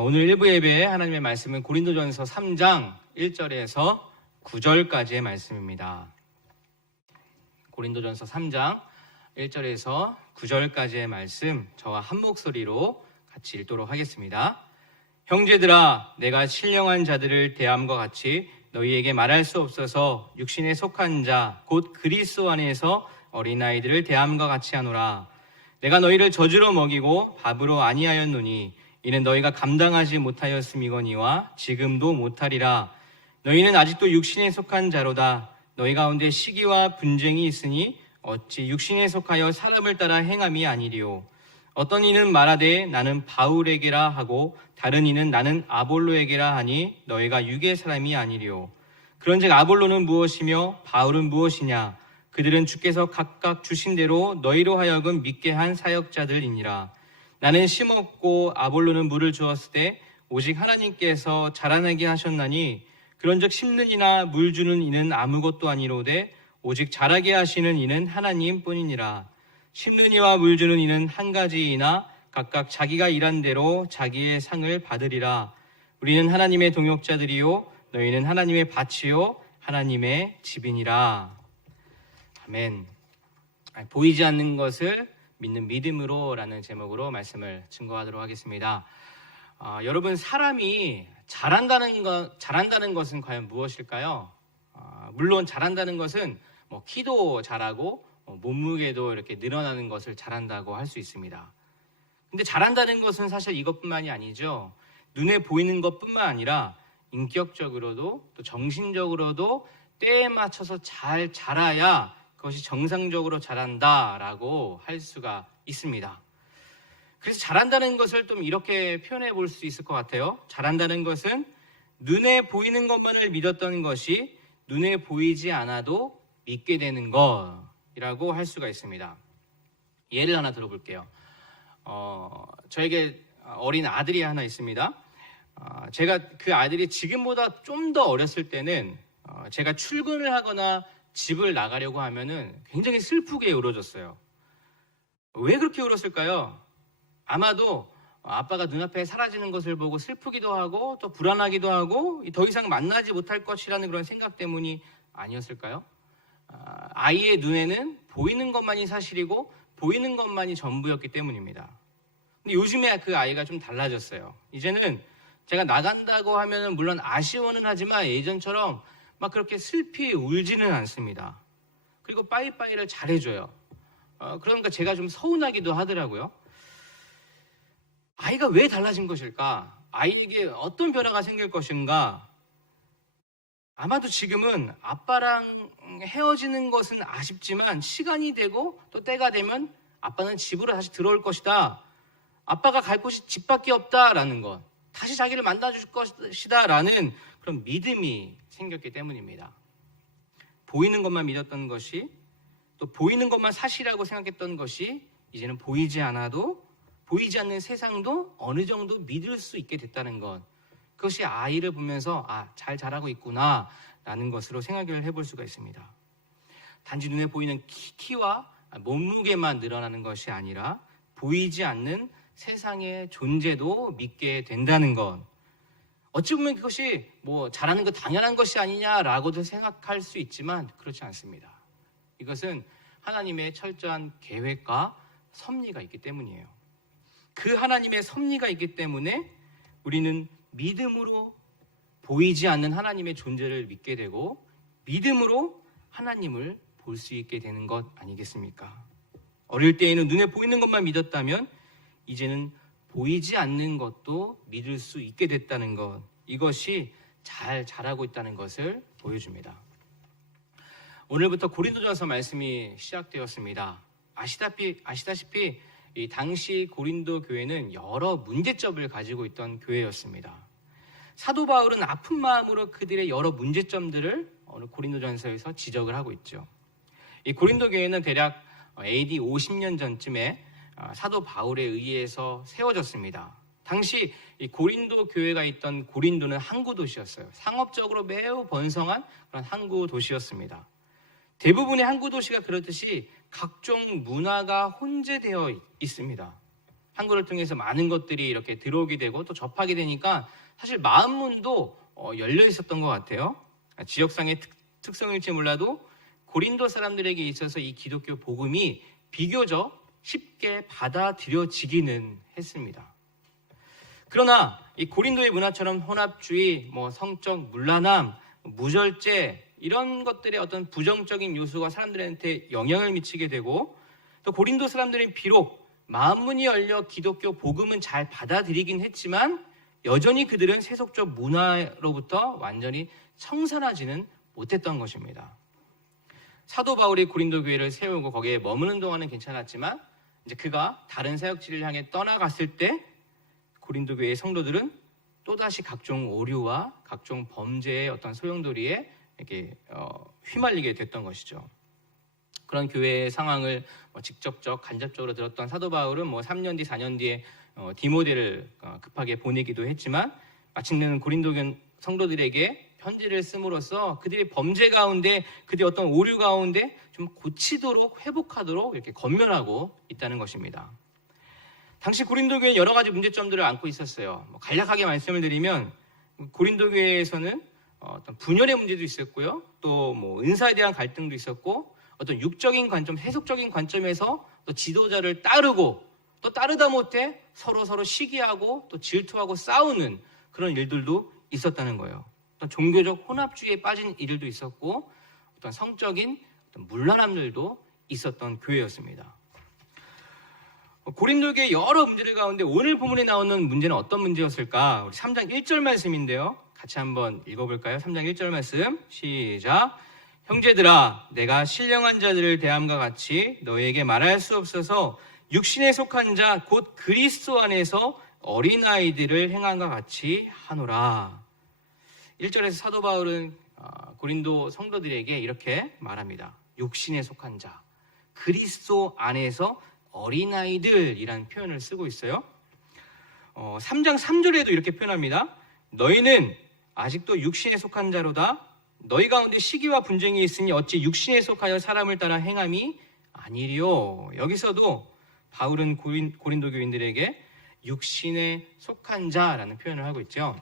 오늘 1부 예배 하나님의 말씀은 고린도전서 3장 1절에서 9절까지의 말씀입니다. 고린도전서 3장 1절에서 9절까지의 말씀 저와 한 목소리로 같이 읽도록 하겠습니다. 형제들아, 내가 신령한 자들을 대함과 같이 너희에게 말할 수 없어서 육신에 속한 자 곧 그리스도 안에서 어린아이들을 대함과 같이 하노라. 내가 너희를 젖으로 먹이고 밥으로 아니하였노니 이는 너희가 감당하지 못하였음이거니와 지금도 못하리라. 너희는 아직도 육신에 속한 자로다. 너희 가운데 시기와 분쟁이 있으니 어찌 육신에 속하여 사람을 따라 행함이 아니리요. 어떤 이는 말하되 나는 바울에게라 하고 다른 이는 나는 아볼로에게라 하니 너희가 육의 사람이 아니리요. 그런즉 아볼로는 무엇이며 바울은 무엇이냐? 그들은 주께서 각각 주신 대로 너희로 하여금 믿게 한 사역자들이니라. 나는 심었고 아볼로는 물을 주었을 때 오직 하나님께서 자라나게 하셨나니 그런즉 심는 이나 물 주는 이는 아무것도 아니로되 오직 자라게 하시는 이는 하나님뿐이니라. 심는 이와 물 주는 이는 한 가지이나 각각 자기가 일한 대로 자기의 상을 받으리라. 우리는 하나님의 동역자들이요 너희는 하나님의 밭이요 하나님의 집이니라. 아멘. 보이지 않는 것을 믿는 믿음으로 라는 제목으로 말씀을 증거하도록 하겠습니다. 여러분, 사람이 잘한다는 것은 과연 무엇일까요? 물론 잘한다는 것은 키도 잘하고 몸무게도 이렇게 늘어나는 것을 잘한다고 할 수 있습니다. 근데 잘한다는 것은 사실 이것뿐만이 아니죠. 눈에 보이는 것뿐만 아니라 인격적으로도 또 정신적으로도 때에 맞춰서 잘 자라야 그것이 정상적으로 자란다라고 할 수가 있습니다. 그래서 잘한다는 것을 좀 이렇게 표현해 볼 수 있을 것 같아요. 잘한다는 것은 눈에 보이는 것만을 믿었던 것이 눈에 보이지 않아도 믿게 되는 것이라고 할 수가 있습니다. 예를 하나 들어볼게요. 저에게 어린 아들이 하나 있습니다. 제가 그 아들이 지금보다 좀 더 어렸을 때는 제가 출근을 하거나 집을 나가려고 하면은 굉장히 슬프게 울어줬어요. 왜 그렇게 울었을까요? 아마도 아빠가 눈앞에 사라지는 것을 보고 슬프기도 하고 또 불안하기도 하고 더 이상 만나지 못할 것이라는 그런 생각 때문이 아니었을까요? 아이의 눈에는 보이는 것만이 사실이고 보이는 것만이 전부였기 때문입니다. 근데 요즘에 그 아이가 좀 달라졌어요. 이제는 제가 나간다고 하면은 물론 아쉬워는 하지만 예전처럼 막 그렇게 슬피 울지는 않습니다. 그리고 빠이빠이를 잘해줘요. 그러니까 제가 좀 서운하기도 하더라고요. 아이가 왜 달라진 것일까? 아이에게 어떤 변화가 생길 것인가? 아마도 지금은 아빠랑 헤어지는 것은 아쉽지만 시간이 되고 또 때가 되면 아빠는 집으로 다시 들어올 것이다. 아빠가 갈 곳이 집밖에 없다라는 것. 다시 자기를 만나줄 것이다라는 그런 믿음이 생겼기 때문입니다. 보이는 것만 믿었던 것이 또 보이는 것만 사실이라고 생각했던 것이 이제는 보이지 않아도 보이지 않는 세상도 어느 정도 믿을 수 있게 됐다는 것. 그것이 아이를 보면서 잘 자라고 있구나 라는 것으로 생각을 해볼 수가 있습니다. 단지 눈에 보이는 키와 몸무게만 늘어나는 것이 아니라 보이지 않는 세상의 존재도 믿게 된다는 것. 어찌 보면 그것이 잘하는 거 당연한 것이 아니냐라고도 생각할 수 있지만 그렇지 않습니다. 이것은 하나님의 철저한 계획과 섭리가 있기 때문이에요. 그 하나님의 섭리가 있기 때문에 우리는 믿음으로 보이지 않는 하나님의 존재를 믿게 되고 믿음으로 하나님을 볼 수 있게 되는 것 아니겠습니까? 어릴 때에는 눈에 보이는 것만 믿었다면 이제는 보이지 않는 것도 믿을 수 있게 됐다는 것, 이것이 잘 자라고 있다는 것을 보여줍니다. 오늘부터 고린도전서 말씀이 시작되었습니다. 아시다시피 이 당시 고린도 교회는 여러 문제점을 가지고 있던 교회였습니다. 사도 바울은 아픈 마음으로 그들의 여러 문제점들을 오늘 고린도전서에서 지적을 하고 있죠. 이 고린도 교회는 대략 AD 50년 전쯤에 사도 바울에 의해서 세워졌습니다. 당시 이 고린도 교회가 있던 고린도는 항구 도시였어요. 상업적으로 매우 번성한 그런 항구 도시였습니다. 대부분의 항구 도시가 그렇듯이 각종 문화가 혼재되어 있습니다. 한글을 통해서 많은 것들이 이렇게 들어오게 되고 또 접하게 되니까 사실 마음문도 열려 있었던 것 같아요. 지역상의 특성일지 몰라도 고린도 사람들에게 있어서 이 기독교 복음이 비교적 쉽게 받아들여지기는 했습니다. 그러나 이 고린도의 문화처럼 혼합주의, 성적 문란함, 무절제 이런 것들의 어떤 부정적인 요소가 사람들한테 영향을 미치게 되고 또 고린도 사람들은 비록 마음문이 열려 기독교 복음은 잘 받아들이긴 했지만 여전히 그들은 세속적 문화로부터 완전히 청산하지는 못했던 것입니다. 사도 바울이 고린도 교회를 세우고 거기에 머무는 동안은 괜찮았지만 이제 그가 다른 사역지를 향해 떠나갔을 때 고린도 교회의 성도들은 또다시 각종 오류와 각종 범죄의 어떤 소용돌이에 이렇게 휘말리게 됐던 것이죠. 그런 교회의 상황을 직접적, 간접적으로 들었던 사도 바울은 3년 뒤, 4년 뒤에 디모데를 급하게 보내기도 했지만 마침내는 고린도 성도들에게 편지를 씀으로써 그들의 범죄 가운데, 그들의 어떤 오류 가운데 좀 고치도록, 회복하도록 이렇게 권면하고 있다는 것입니다. 당시 고린도 교회는 여러 가지 문제점들을 안고 있었어요. 간략하게 말씀을 드리면 고린도 교회에서는 어떤 분열의 문제도 있었고요. 또 은사에 대한 갈등도 있었고 어떤 육적인 관점, 세속적인 관점에서 또 지도자를 따르고 또 따르다 못해 서로 시기하고 또 질투하고 싸우는 그런 일들도 있었다는 거예요. 어떤 종교적 혼합주의에 빠진 일들도 있었고 어떤 성적인 어떤 문란함들도 있었던 교회였습니다. 고린도교의 여러 문제들 가운데 오늘 본문에 나오는 문제는 어떤 문제였을까? 우리 3장 1절 말씀인데요. 같이 한번 읽어볼까요? 3장 1절 말씀 시작. 형제들아, 내가 신령한 자들을 대함과 같이 너희에게 말할 수 없어서 육신에 속한 자 곧 그리스도 안에서 어린아이들을 행함과 같이 하노라. 1절에서 사도 바울은 고린도 성도들에게 이렇게 말합니다. 육신에 속한 자, 그리스도 안에서 어린아이들이라는 표현을 쓰고 있어요. 3장 3절에도 이렇게 표현합니다. 너희는 아직도 육신에 속한 자로다. 너희 가운데 시기와 분쟁이 있으니 어찌 육신에 속하여 사람을 따라 행함이 아니리요. 여기서도 바울은 고린도 교인들에게 육신에 속한 자라는 표현을 하고 있죠.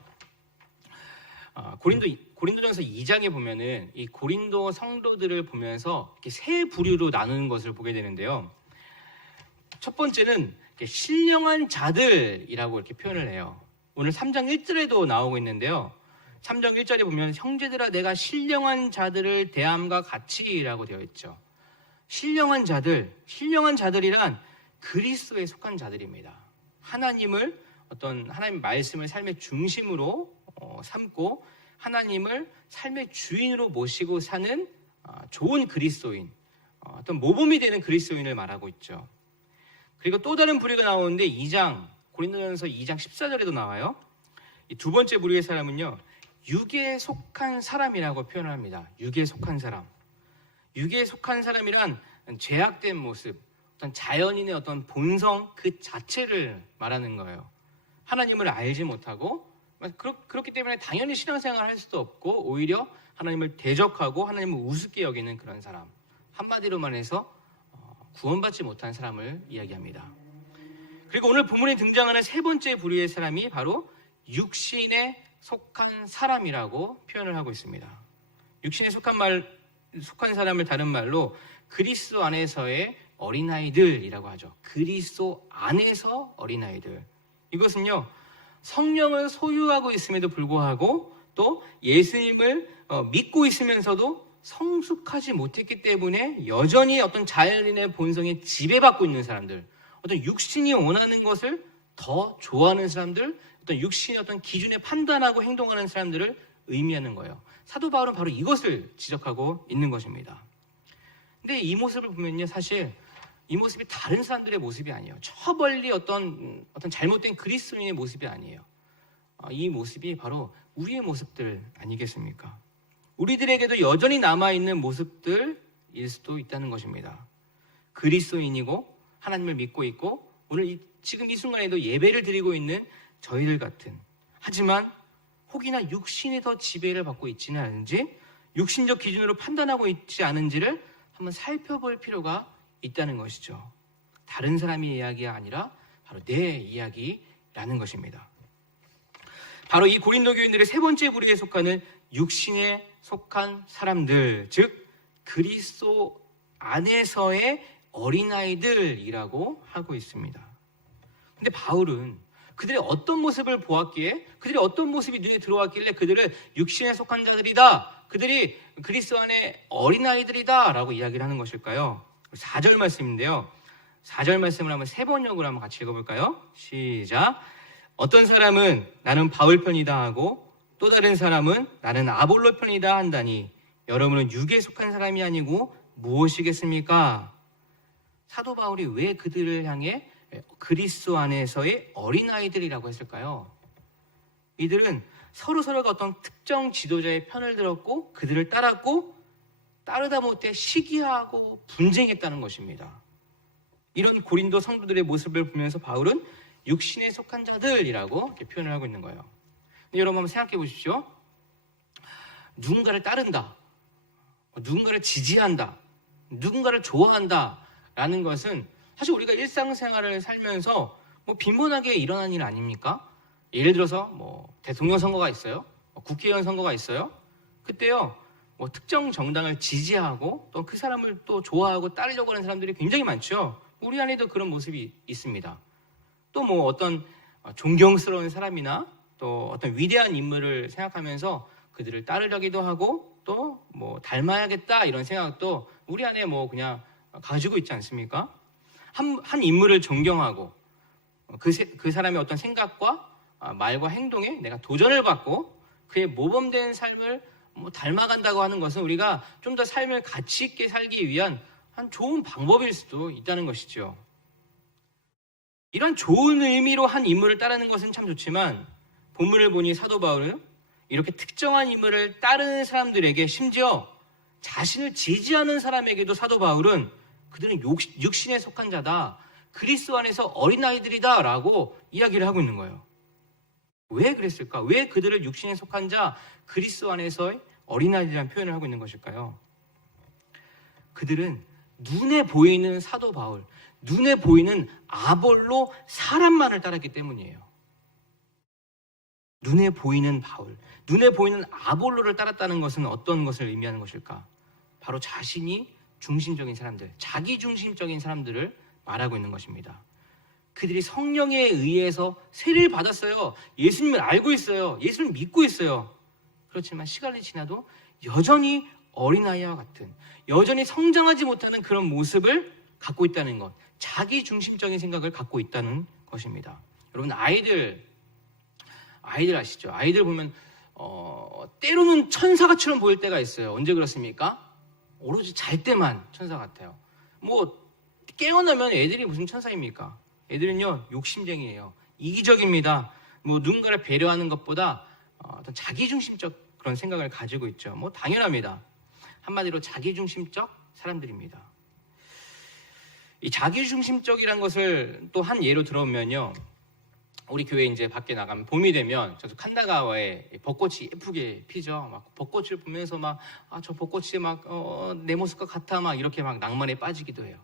고린도전서 2장에 보면은 이 고린도 성도들을 보면서 이렇게 세 부류로 나누는 것을 보게 되는데요. 첫 번째는 신령한 자들이라고 이렇게 표현을 해요. 오늘 3장 1절에도 나오고 있는데요. 3장 1절에 보면 형제들아 내가 신령한 자들을 대함과 같이라고 되어 있죠. 신령한 자들이란 그리스도에 속한 자들입니다. 하나님을 하나님 말씀을 삶의 중심으로 삼고 하나님을 삶의 주인으로 모시고 사는 좋은 그리스도인, 어떤 모범이 되는 그리스도인을 말하고 있죠. 그리고 또 다른 부류가 나오는데 고린도전서 2장 14절에도 나와요. 이 두 번째 부류의 사람은요, 육에 속한 사람이라고 표현을 합니다. 육에 속한 사람. 육에 속한 사람이란 죄악된 모습, 어떤 자연인의 어떤 본성 그 자체를 말하는 거예요. 하나님을 알지 못하고 그렇기 때문에 당연히 신앙생활을 할 수도 없고 오히려 하나님을 대적하고 하나님을 우습게 여기는 그런 사람. 한마디로만 해서 구원받지 못한 사람을 이야기합니다. 그리고 오늘 본문에 등장하는 세 번째 부류의 사람이 바로 육신에 속한 사람이라고 표현을 하고 있습니다. 육신에 속한 사람을 다른 말로 그리스도 안에서의 어린아이들이라고 하죠. 그리스도 안에서 어린아이들. 이것은요, 성령을 소유하고 있음에도 불구하고 또 예수님을 믿고 있으면서도 성숙하지 못했기 때문에 여전히 어떤 자연인의 본성에 지배받고 있는 사람들, 어떤 육신이 원하는 것을 더 좋아하는 사람들, 어떤 육신의 어떤 기준에 판단하고 행동하는 사람들을 의미하는 거예요. 사도 바울은 바로 이것을 지적하고 있는 것입니다. 근데 이 모습을 보면요, 사실 이 모습이 다른 사람들의 모습이 아니에요. 저 멀리 어떤 잘못된 그리스도인의 모습이 아니에요. 이 모습이 바로 우리의 모습들 아니겠습니까? 우리들에게도 여전히 남아있는 모습들일 수도 있다는 것입니다. 그리스도인이고 하나님을 믿고 있고 오늘 지금 이 순간에도 예배를 드리고 있는 저희들 같은, 하지만 혹이나 육신이 더 지배를 받고 있지는 않은지, 육신적 기준으로 판단하고 있지 않은지를 한번 살펴볼 필요가 있다는 것이죠. 다른 사람의 이야기가 아니라 바로 내 이야기라는 것입니다. 바로 이 고린도 교인들의 세 번째 부류에 속하는 육신에 속한 사람들, 즉 그리스도 안에서의 어린아이들이라고 하고 있습니다. 근데 바울은 그들의 어떤 모습을 보았기에, 그들의 어떤 모습이 눈에 들어왔길래 그들을 육신에 속한 자들이다, 그들이 그리스도 안에 어린아이들이다 라고 이야기를 하는 것일까요? 4절 말씀인데요, 4절 말씀을 한번 세 번역으로 한번 같이 읽어볼까요? 시작. 어떤 사람은 나는 바울 편이다 하고 또 다른 사람은 나는 아볼로 편이다 한다니 여러분은 육에 속한 사람이 아니고 무엇이겠습니까? 사도 바울이 왜 그들을 향해 그리스도 안에서의 어린아이들이라고 했을까요? 이들은 서로서로가 어떤 특정 지도자의 편을 들었고 그들을 따랐고 따르다 못해 시기하고 분쟁했다는 것입니다. 이런 고린도 성도들의 모습을 보면서 바울은 육신에 속한 자들이라고 이렇게 표현을 하고 있는 거예요. 근데 여러분 한번 생각해 보십시오. 누군가를 따른다, 누군가를 지지한다, 누군가를 좋아한다 라는 것은 사실 우리가 일상생활을 살면서 빈번하게 일어난 일 아닙니까? 예를 들어서 대통령 선거가 있어요, 국회의원 선거가 있어요. 그때요 특정 정당을 지지하고 또 그 사람을 또 좋아하고 따르려고 하는 사람들이 굉장히 많죠. 우리 안에도 그런 모습이 있습니다. 또 어떤 존경스러운 사람이나 또 어떤 위대한 인물을 생각하면서 그들을 따르려기도 하고 또 닮아야겠다 이런 생각도 우리 안에 그냥 가지고 있지 않습니까? 한 인물을 존경하고 그 사람의 어떤 생각과 말과 행동에 내가 도전을 받고 그의 모범된 삶을 닮아간다고 하는 것은 우리가 좀 더 삶을 가치 있게 살기 위한 한 좋은 방법일 수도 있다는 것이죠. 이런 좋은 의미로 한 인물을 따르는 것은 참 좋지만 본문을 보니 사도 바울은 이렇게 특정한 인물을 따르는 사람들에게, 심지어 자신을 지지하는 사람에게도 사도 바울은 그들은 육신에 속한 자다, 그리스도 안에서 어린아이들이다 라고 이야기를 하고 있는 거예요. 왜 그랬을까? 왜 그들을 육신에 속한 자, 그리스도 안에서의 어린아이들이라는 표현을 하고 있는 것일까요? 그들은 눈에 보이는 사도 바울, 눈에 보이는 아볼로 사람만을 따랐기 때문이에요. 눈에 보이는 바울, 눈에 보이는 아볼로를 따랐다는 것은 어떤 것을 의미하는 것일까? 바로 자신이 중심적인 사람들, 자기 중심적인 사람들을 말하고 있는 것입니다. 그들이 성령에 의해서 세례를 받았어요. 예수님을 알고 있어요. 예수님을 믿고 있어요. 그렇지만 시간이 지나도 여전히 어린아이와 같은, 여전히 성장하지 못하는 그런 모습을 갖고 있다는 것, 자기 중심적인 생각을 갖고 있다는 것입니다. 여러분 아이들 아시죠? 아이들 보면 때로는 천사같이처럼 보일 때가 있어요. 언제 그렇습니까? 오로지 잘 때만 천사 같아요. 깨어나면 애들이 무슨 천사입니까? 애들은요 욕심쟁이에요. 이기적입니다. 누군가를 배려하는 것보다 어떤 자기중심적 그런 생각을 가지고 있죠. 당연합니다. 한마디로 자기중심적 사람들입니다. 이 자기중심적이라는 것을 또 한 예로 들어오면요, 우리 교회 이제 밖에 나가면 봄이 되면 저도 칸다가와에 벚꽃이 예쁘게 피죠. 막 벚꽃을 보면서 저 벚꽃이 내 모습과 같아 이렇게 낭만에 빠지기도 해요.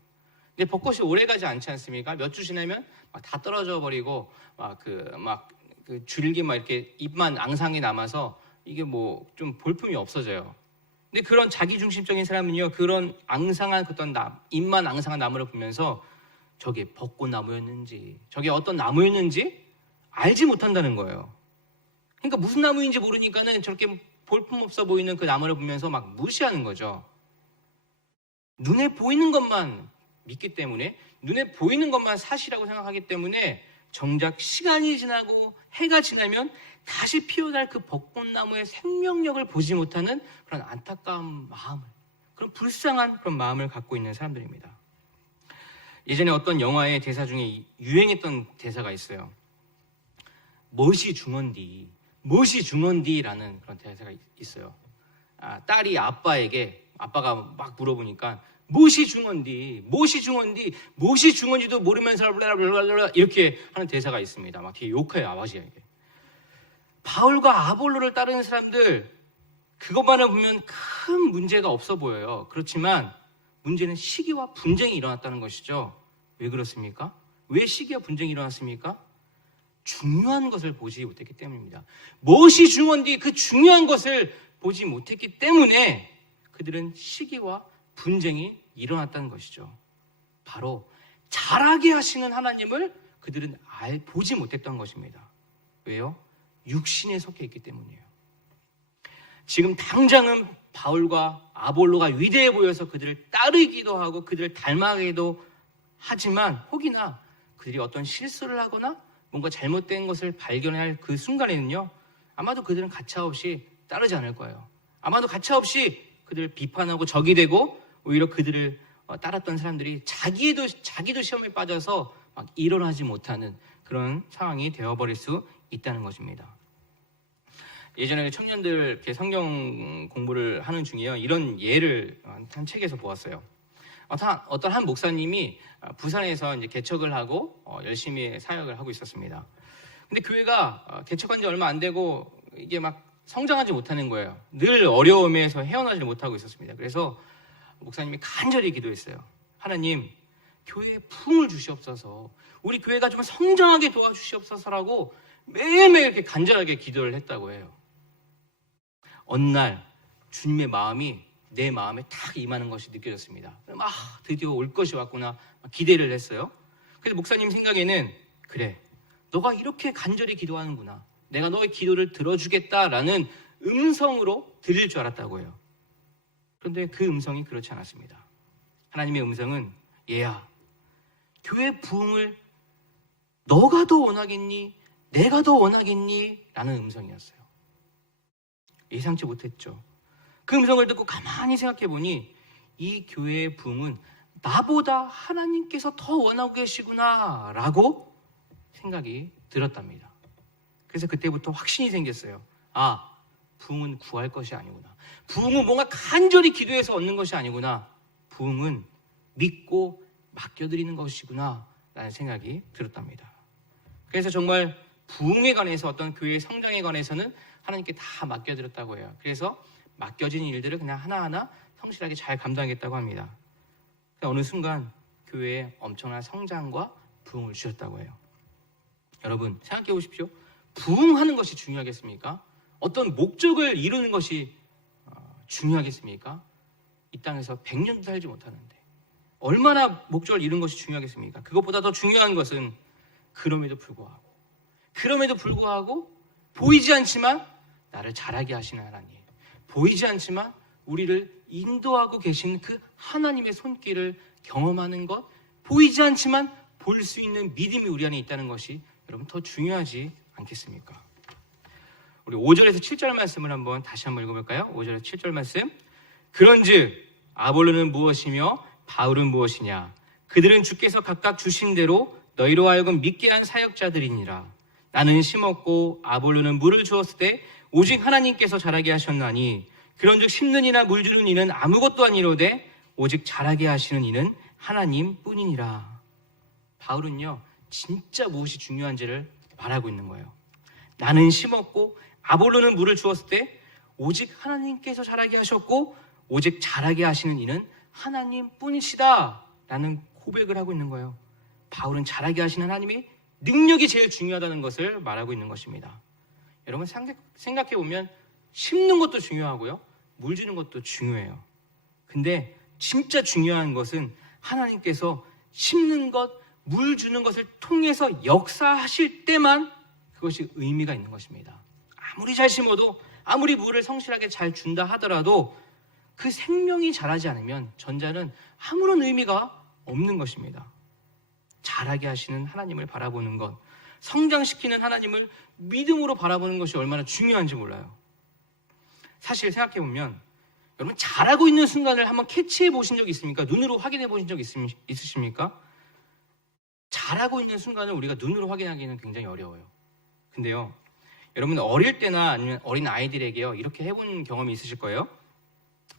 근데 벚꽃이 오래가지 않지 않습니까? 몇 주 지나면 다 떨어져 버리고 그 줄기 이렇게 잎만 앙상이 남아서 이게 좀 볼품이 없어져요. 근데 그런 자기중심적인 사람은요, 그런 앙상한 잎만 앙상한 나무를 보면서 저게 벚꽃나무였는지, 저게 어떤 나무였는지 알지 못한다는 거예요. 그러니까 무슨 나무인지 모르니까는 저렇게 볼품없어 보이는 그 나무를 보면서 무시하는 거죠. 눈에 보이는 것만 믿기 때문에, 눈에 보이는 것만 사실이라고 생각하기 때문에 정작 시간이 지나고 해가 지나면 다시 피어날 그 벚꽃나무의 생명력을 보지 못하는 그런 안타까운 마음을, 그런 불쌍한 그런 마음을 갖고 있는 사람들입니다. 예전에 어떤 영화의 대사 중에 유행했던 대사가 있어요. 멋이 중헌디라는 그런 대사가 있어요. 딸이 아빠가 막 물어보니까 무엇이 중헌디도 모르면서 이렇게 하는 대사가 있습니다. 막 되게 욕해요, 아버지에게. 바울과 아볼로를 따르는 사람들, 그것만을 보면 큰 문제가 없어 보여요. 그렇지만 문제는 시기와 분쟁이 일어났다는 것이죠. 왜 그렇습니까? 왜 시기와 분쟁이 일어났습니까? 중요한 것을 보지 못했기 때문입니다. 무엇이 중요한지 그 중요한 것을 보지 못했기 때문에 그들은 시기와 분쟁이 일어났다는 것이죠. 바로 자라게 하시는 하나님을 그들은 보지 못했던 것입니다. 왜요? 육신에 속해 있기 때문이에요. 지금 당장은 바울과 아볼로가 위대해 보여서 그들을 따르기도 하고 그들을 닮아가기도 하지만 혹이나 그들이 어떤 실수를 하거나 뭔가 잘못된 것을 발견할 그 순간에는요, 아마도 그들은 가차없이 따르지 않을 거예요. 아마도 가차없이 그들을 비판하고 적이 되고 오히려 그들을 따랐던 사람들이 자기도 시험에 빠져서 막 일어나지 못하는 그런 상황이 되어버릴 수 있다는 것입니다. 예전에 청년들 이렇게 성경 공부를 하는 중에요, 이런 예를 한 책에서 보았어요. 어떤 한 목사님이 부산에서 이제 개척을 하고 열심히 사역을 하고 있었습니다. 근데 교회가 개척한 지 얼마 안 되고 이게 막 성장하지 못하는 거예요. 늘 어려움에서 헤어나지 못하고 있었습니다. 그래서 목사님이 간절히 기도했어요. 하나님, 교회에 부흥을 주시옵소서, 우리 교회가 좀 성장하게 도와주시옵소서라고 매일매일 이렇게 간절하게 기도를 했다고 해요. 어느 날 주님의 마음이 내 마음에 탁 임하는 것이 느껴졌습니다. 드디어 올 것이 왔구나 기대를 했어요. 그래서 목사님 생각에는, 그래, 너가 이렇게 간절히 기도하는구나, 내가 너의 기도를 들어주겠다라는 음성으로 들릴 줄 알았다고 해요. 그런데 그 음성이 그렇지 않았습니다. 하나님의 음성은, 얘야, 교회 부흥을 너가 더 원하겠니? 내가 더 원하겠니? 라는 음성이었어요. 예상치 못했죠. 그 음성을 듣고 가만히 생각해 보니 이 교회의 부흥은 나보다 하나님께서 더 원하고 계시구나 라고 생각이 들었답니다. 그래서 그때부터 확신이 생겼어요. 부흥은 구할 것이 아니구나. 부흥은 뭔가 간절히 기도해서 얻는 것이 아니구나. 부흥은 믿고 맡겨드리는 것이구나 라는 생각이 들었답니다. 그래서 정말 부흥에 관해서, 어떤 교회의 성장에 관해서는 하나님께 다 맡겨드렸다고 해요. 그래서 맡겨진 일들을 그냥 하나하나 성실하게 잘 감당하겠다고 합니다. 어느 순간 교회에 엄청난 성장과 부흥을 주셨다고 해요. 여러분 생각해 보십시오. 부흥하는 것이 중요하겠습니까? 어떤 목적을 이루는 것이 중요하겠습니까? 이 땅에서 100년도 살지 못하는데 얼마나 목적을 이룬 것이 중요하겠습니까? 그것보다 더 중요한 것은 그럼에도 불구하고 보이지 않지만 나를 자라게 하시는 하나님, 보이지 않지만 우리를 인도하고 계신 그 하나님의 손길을 경험하는 것, 보이지 않지만 볼 수 있는 믿음이 우리 안에 있다는 것이 여러분 더 중요하지 않겠습니까? 우리 5절에서 7절 말씀을 다시 한번 읽어볼까요? 5절에서 7절 말씀. 그런즉 아볼로는 무엇이며 바울은 무엇이냐? 그들은 주께서 각각 주신 대로 너희로 하여금 믿게 한 사역자들이니라. 나는 심었고 아볼로는 물을 주었을 때 오직 하나님께서 자라게 하셨나니, 그런즉 심는 이나 물 주는 이는 아무것도 아니로되 오직 자라게 하시는 이는 하나님뿐이니라. 바울은요, 진짜 무엇이 중요한지를 말하고 있는 거예요. 나는 심었고 아볼로는 물을 주었을 때 오직 하나님께서 자라게 하셨고 오직 자라게 하시는 이는 하나님뿐이시다 라는 고백을 하고 있는 거예요. 바울은 자라게 하시는 하나님이 능력이 제일 중요하다는 것을 말하고 있는 것입니다. 여러분 생각해보면 심는 것도 중요하고요, 물 주는 것도 중요해요. 근데 진짜 중요한 것은 하나님께서 심는 것, 물 주는 것을 통해서 역사하실 때만 그것이 의미가 있는 것입니다. 아무리 잘 심어도, 아무리 물을 성실하게 잘 준다 하더라도 그 생명이 자라지 않으면 전자는 아무런 의미가 없는 것입니다. 자라게 하시는 하나님을 바라보는 것, 성장시키는 하나님을 믿음으로 바라보는 것이 얼마나 중요한지 몰라요. 사실 생각해보면 여러분 자라고 있는 순간을 한번 캐치해 보신 적 있습니까? 눈으로 확인해 보신 적 있으십니까? 자라고 있는 순간을 우리가 눈으로 확인하기는 굉장히 어려워요. 근데요, 여러분 어릴 때나 아니면 어린 아이들에게요, 이렇게 해본 경험이 있으실 거예요.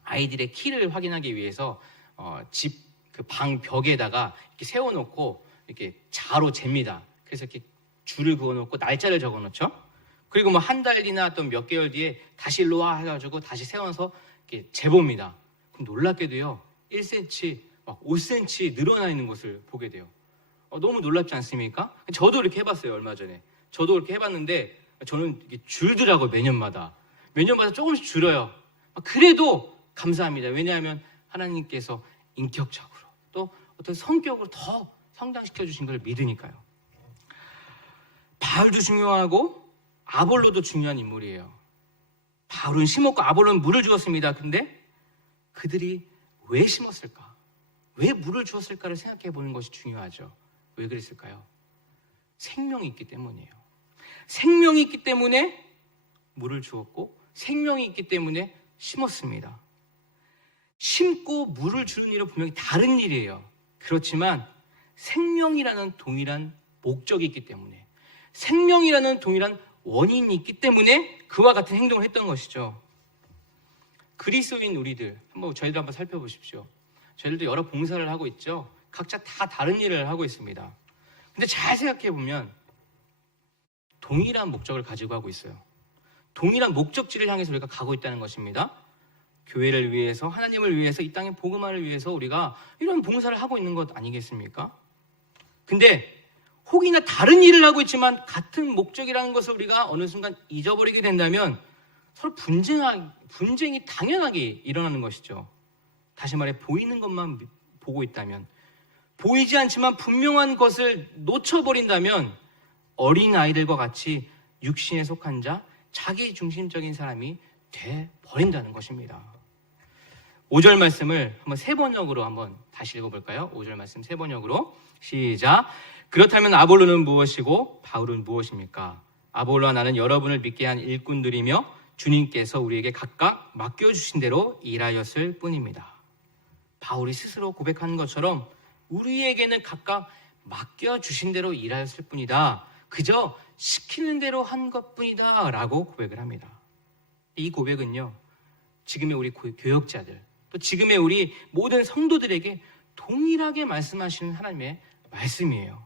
아이들의 키를 확인하기 위해서 집 그 방 벽에다가 이렇게 세워놓고 이렇게 자로 잽니다. 그래서 이렇게 줄을 그어놓고 날짜를 적어놓죠. 그리고 뭐 한 달이나 또 몇 개월 뒤에 다시 일로 와 해가지고 다시 세워서 이렇게 재봅니다. 그럼 놀랍게도요, 1cm, 막 5cm 늘어나 있는 것을 보게 돼요. 너무 놀랍지 않습니까? 저도 이렇게 해봤어요. 얼마 전에 저도 그렇게 해봤는데 저는 이게 줄더라고요. 매년마다 조금씩 줄어요. 그래도 감사합니다. 왜냐하면 하나님께서 인격적으로 또 어떤 성격으로 더 성장시켜 주신 걸 믿으니까요. 바울도 중요하고 아볼로도 중요한 인물이에요. 바울은 심었고 아볼로는 물을 주었습니다. 근데 그들이 왜 심었을까? 왜 물을 주었을까를 생각해 보는 것이 중요하죠. 왜 그랬을까요? 생명이 있기 때문이에요. 생명이 있기 때문에 물을 주었고 생명이 있기 때문에 심었습니다. 심고 물을 주는 일은 분명히 다른 일이에요. 그렇지만 생명이라는 동일한 목적이 있기 때문에, 생명이라는 동일한 원인이 있기 때문에 그와 같은 행동을 했던 것이죠. 그리스도인 우리들 저희들 한번 살펴보십시오. 저희들도 여러 봉사를 하고 있죠. 각자 다 다른 일을 하고 있습니다. 근데 잘 생각해 보면 동일한 목적을 가지고 하고 있어요. 동일한 목적지를 향해서 우리가 가고 있다는 것입니다. 교회를 위해서, 하나님을 위해서, 이 땅의 복음화를 위해서 우리가 이런 봉사를 하고 있는 것 아니겠습니까? 근데 혹이나 다른 일을 하고 있지만 같은 목적이라는 것을 우리가 어느 순간 잊어버리게 된다면 서로 분쟁이 당연하게 일어나는 것이죠. 다시 말해 보이는 것만 보고 있다면, 보이지 않지만 분명한 것을 놓쳐버린다면 어린아이들과 같이 육신에 속한 자, 자기 중심적인 사람이 돼버린다는 것입니다. 5절 말씀을 한번 세 번역으로 한번 다시 읽어볼까요? 5절 말씀 세 번역으로 시작. 그렇다면 아볼로는 무엇이고 바울은 무엇입니까? 아볼로와 나는 여러분을 믿게 한 일꾼들이며 주님께서 우리에게 각각 맡겨주신 대로 일하였을 뿐입니다. 바울이 스스로 고백하는 것처럼 우리에게는 각각 맡겨주신 대로 일하였을 뿐이다. 그저 시키는 대로 한 것뿐이다 라고 고백을 합니다. 이 고백은요, 지금의 우리 교역자들, 또 지금의 우리 모든 성도들에게 동일하게 말씀하시는 하나님의 말씀이에요.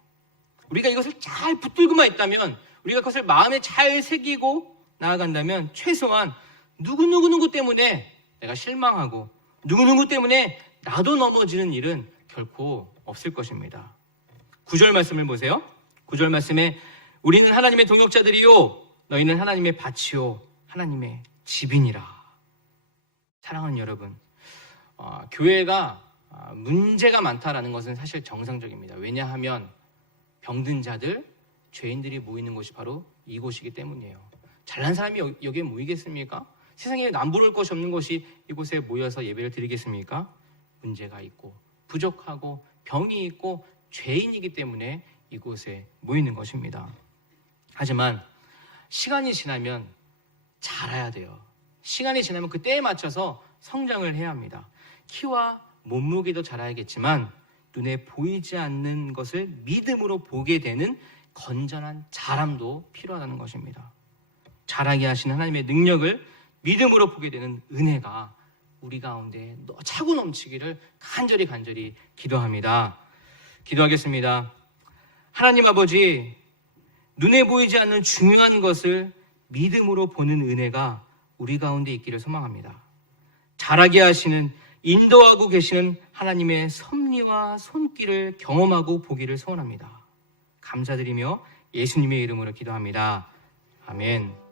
우리가 이것을 잘 붙들고만 있다면, 우리가 그것을 마음에 잘 새기고 나아간다면 최소한 누구누구 때문에 내가 실망하고 누구누구 때문에 나도 넘어지는 일은 결코 없을 것입니다. 9절 말씀을 보세요. 9절 말씀에 우리는 하나님의 동역자들이요 너희는 하나님의 밭이요 하나님의 집이니라. 사랑하는 여러분, 교회가 문제가 많다라는 것은 사실 정상적입니다. 왜냐하면 병든 자들, 죄인들이 모이는 곳이 바로 이곳이기 때문이에요. 잘난 사람이 여기에 모이겠습니까? 세상에 남부러울 것이 없는 것이 이곳에 모여서 예배를 드리겠습니까? 문제가 있고 부족하고 병이 있고 죄인이기 때문에 이곳에 모이는 것입니다. 하지만 시간이 지나면 자라야 돼요. 시간이 지나면 그 때에 맞춰서 성장을 해야 합니다. 키와 몸무게도 자라야겠지만 눈에 보이지 않는 것을 믿음으로 보게 되는 건전한 자람도 필요하다는 것입니다. 자라게 하시는 하나님의 능력을 믿음으로 보게 되는 은혜가 우리 가운데 차고 넘치기를 간절히 기도합니다. 기도하겠습니다. 하나님 아버지, 눈에 보이지 않는 중요한 것을 믿음으로 보는 은혜가 우리 가운데 있기를 소망합니다. 자라게 하시는, 인도하고 계시는 하나님의 섭리와 손길을 경험하고 보기를 소원합니다. 감사드리며 예수님의 이름으로 기도합니다. 아멘.